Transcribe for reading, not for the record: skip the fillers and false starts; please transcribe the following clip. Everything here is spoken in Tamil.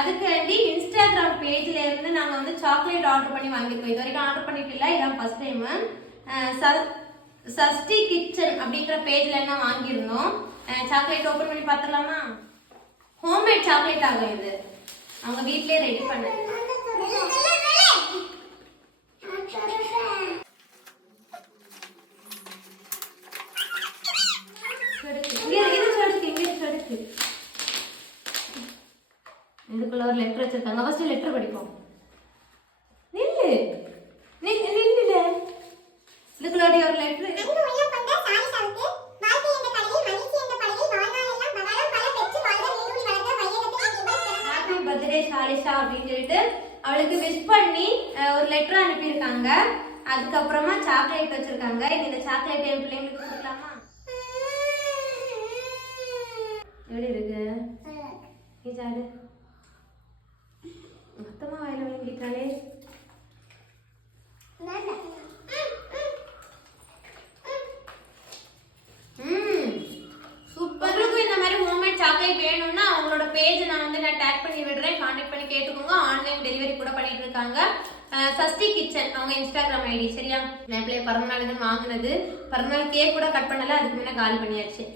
அதுக்கு வேண்டி இன்ஸ்டாகிராம் பேஜ்ல இருந்து நாங்க வந்து சாக்லேட் ஆர்டர் பண்ணி வாங்கிருக்கோம். இது வரைக்கும் ஆர்டர் பண்ணிட்டு இல்ல, இதான் ஃபர்ஸ்ட் டைம். சஷ்டி கிச்சன் அப்படிங்கிற பேஜ்ல என்ன வாங்கியிருந்தோம். சாக்லேட் ஓபன் பண்ணி பார்த்துடலாமா? ஹோம்மேட் சாக்லேட் ஆகும் இது, அவங்க வீட்லயே ரெடி பண்ண. இதுக்குள்ள ஒரு லெட்டர் வச்சிருக்காங்க. ஃபர்ஸ்ட் லெட்டர் படிப்போம். நில்லு நில்லுல. இதுக்குள்ள ஒரு லெட்டர். ஹாப்பி பர்த்டே ஷாலிஷா அப்படின்னு சொல்லிட்டு அவளுக்கு விஷ் பண்ணி ஒரு லெட்டர் அனுப்பியிருக்காங்க. அதுக்கப்புறமா சாக்லேட் வச்சிருக்காங்க. இந்த சாக்லேட் என் பிள்ளைங்களுக்கு கொடுக்கலாமா? எப்படி இருக்கு? இதாடு மொத்தமா வாயில விழுங்கிட்டாலே. சூப்பருக்கு இந்த மாதிரி ஹோம்மேட் சாக்லேட் வேணும்னா அவங்களோட பேஜ் நான் வந்து டேக் பண்ணி விடுறேன். கான்டாக்ட் பண்ணி கேட்டுக்கோங்க. ஆன்லைன் டெலிவரி கூட பண்ணிட்டு இருக்காங்க. சஷ்டி கிச்சன் அவங்க இன்ஸ்டாகிராம் ஐடி. சரியா? நான் பிள்ளை பிறந்தநாளுக்கு வாங்கினது. பிறந்தநாள் கேக் கூட கட் பண்ணல, அதுக்கு முன்ன காலி பண்ணியாச்சு.